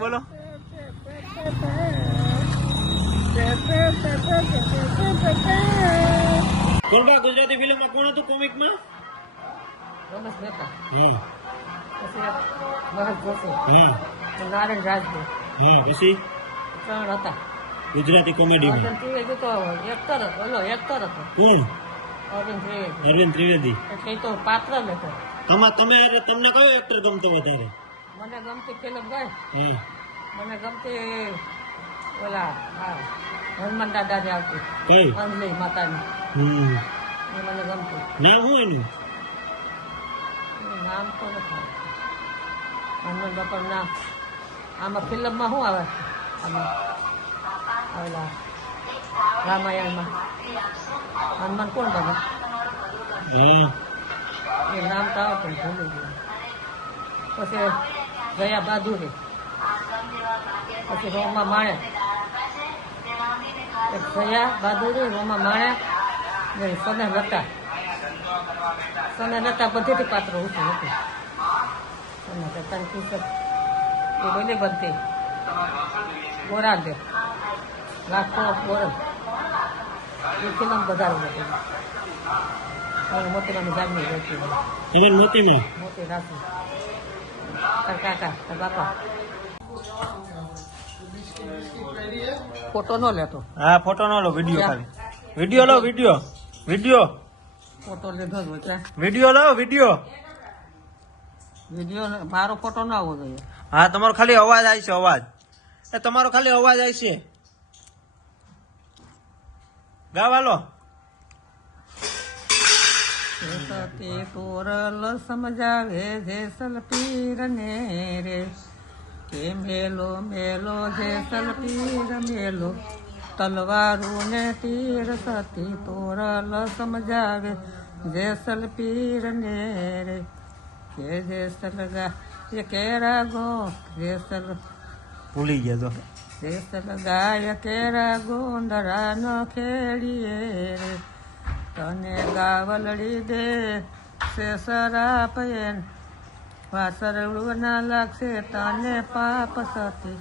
બોલો કોણ ગુજરાતી ફિલ્મમાં કોણ હતું કોમિકમાં? રમેશ મહેતા, હા પછી મહેશ જોશી, હા નારાયણ રાજગુરુ, હા પછી 3 હતા. ગુજરાતી કોમેડીમાં અરવિંદ ત્રિવેદી તો એક્ટર હતો. કોણ? અરવિંદ ત્રિવેદી. અરવિંદ ત્રિવેદી. એટલે એ તો પાત્ર જ હતો. આમાં તમને કયો એક્ટર ગમતો વધારે? મને ગમતી ફિલ્મ ગઈ, હા મને ગમતી ઓલા હનુમાન દાદા જે આવતી કઈ? અંજલી માતાની, એ મને ગમતી. નામ શું એનું? એનું નામ તો નથી હનુમાન બાપાનું નામ. આમાં ફિલ્મમાં શું આવે? આમાં ઓલા રામાયણમાં હનુમાન કોણ બને? હા એ નામ તો આવતું ભૂલી ગયું. પછી જયા બહાદુરી, પછી રોમા માણે, એક જયા બહાદુરી, રોમા માણે ને સને લતા બધીથી પાત્ર ઊંચું હતું. સને લતાની પુસ્તક એ બધી બનતી. ગોરાદે લાખો ગોરલ એ ફિલ્મ વધારે હતી. મોતીરાની જાગની રહેતી મોતી રાશી તાર કાકા તાર બાપા. ફોટો ન લેતો. હા ફોટો ન લો, વિડીયો ખાલી. વિડીયો લો, વિડીયો ફોટો લીધો જ હોય. વિડીયો લો, વિડીયો. મારો ફોટો ના આવવો જોઈએ. હા તમારો ખાલી અવાજ આવે છે, અવાજ. તમારો ખાલી અવાજ આવે છે. ગાવા લો. સતી તોરલ સમજાવે જેસલ પીર ને રે, કે મેલો મેલો જેસલ પીર મેલો, તલવારું ને તીર સતી તોરલ સમજાવે જેસલ પીર ને રે, કે જેસલ ગા એ કેરા ગો જેસલ ભૂલી ગયા તો. જેસલ ગાય કેરા ગોંદરા ન ખેડીએ રે, તને ગાવલડી દે શેષરા પયન વાસરડું ના લાગશે તને પાપ સતી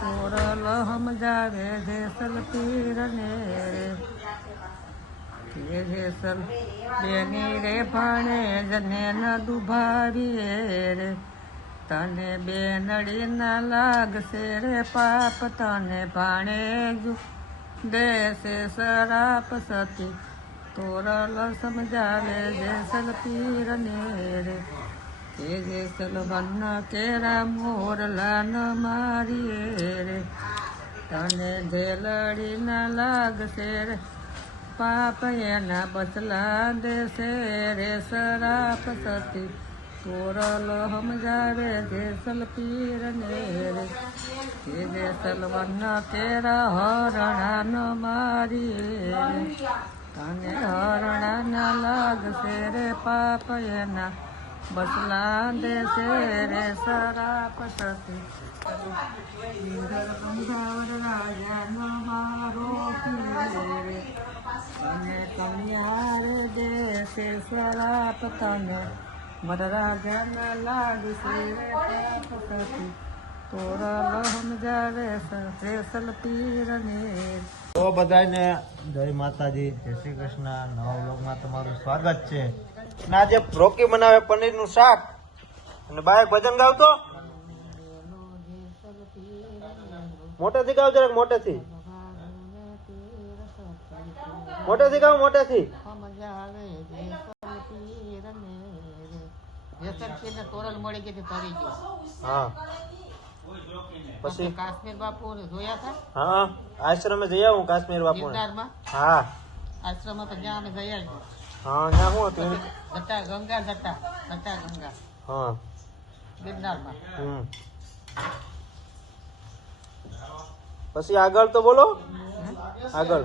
તોરલ સમજાવે જેસલ પીર ને રે, કે જેસલ બેની રે ભાણે જને ન દુભાવીએ રે, તને બેનડી ના લાગશે રે પાપ તને ભાણે જુ દેશે શરાપ સતી તોરલ સમજાવે જેસલ પીર ને રે, કે જેસલ વન કેરા મોરલા ન મારીએ રે, તને જેલડી ના લાગશે રે પાપ એના બચલા દેશે રે શરાપ સતી તોરલ સમજાવે જેસલ પીર ને રે, કે જેસલ વન કેરા હરણા ન મારીએ રે, તને હરણા ના લાગશે રે પાપ એના બસલા દેશે રે શરાપ સતી રાજાનો મારો રે, તને કન્યા રે દેશે શરાપ તને મરરાજા ના લાગશે રે પાપ સતી તોરલ સમજાવે જેસલ પીર ને. તો બધાને જય માતાજી, જય શ્રી કૃષ્ણ. નવા વ્લોગમાં તમારું સ્વાગત છે. અને આજે રોકી બનાવે પનીરનું શાક અને બાય ભજન ગાવતો. મોટેથી ગાવ જરાક, મોટેથી ગાવ, મોટેથી. તોરલ મળી ગઈ તરી ગઈ. હા પછી કાશ્મીર બાપુ જોયા હતા. હા આશ્રમે જઈ આવું કાશ્મીર બાપુ. હા આશ્રમ તો જ્યાં અમે જઈ આવ્યા. હા ત્યાં શું હતું? જટા ગંગા હા ગિરનારમાં. પછી આગળ તો બોલો, આગળ.